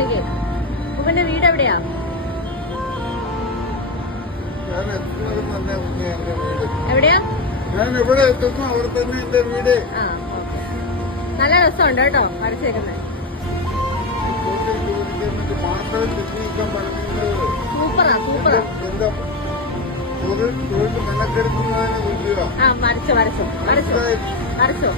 നോക്കിയേ. ഉപ്പന്റെ വീട് എവിടെയാ? എവിടെയാ? ഞാൻ എവിടെ എത്തുന്നു അവിടെ തന്നെ എന്റെ വീട്. ആ, നല്ല രസമുണ്ട് കേട്ടോ വരച്ചേക്കുന്നത്. സൂപ്പറാ സൂപ്പറാ. ആ വരച്ചോ വരച്ചോ വരച്ചോ വരച്ചോ.